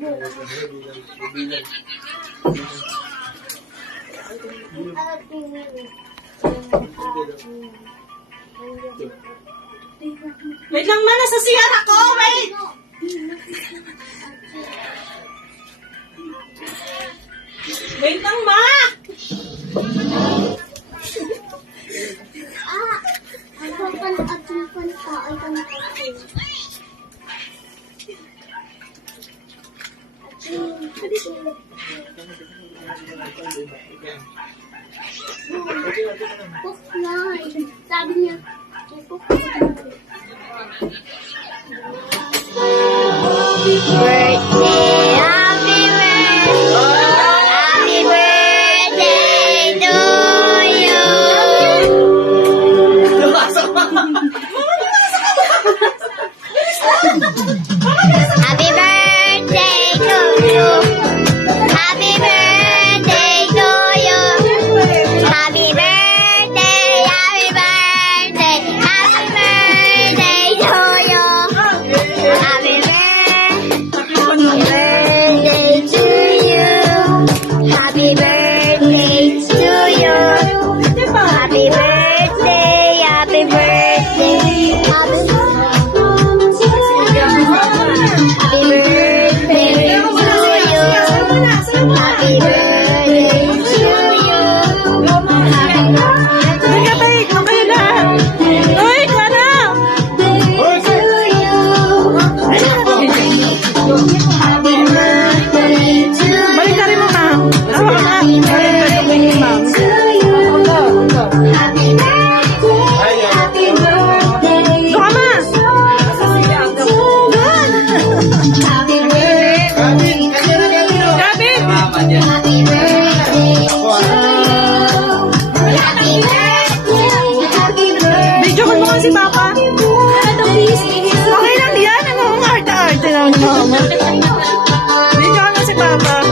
Wait lang ma, nasa CR ako, wait! Wait lang ma! Sabi niya, birthday, happy birthday to you. Happy birthday to you. Happy birthday to you. Happy birthday, happy birthday, happy birthday to you. Happy birthday to you. Happy birthday to you. Happy birthday, happy birthday, happy birthday to you. Happy birthday to you. Nagkataik mo kayo lahat. Uy, Clara! Happy birthday to you. Balik ka rin mo ma. Ako na. Happy birthday to you. Happy birthday, happy birthday. Doon ka ma. Happy birthday to you. Gabi! Happy birthday to you. Happy birthday, happy birthday. Video ko mo si Papa. Okay lang yan. Ano ang arte-arte lang naman. Video ko mo si Papa.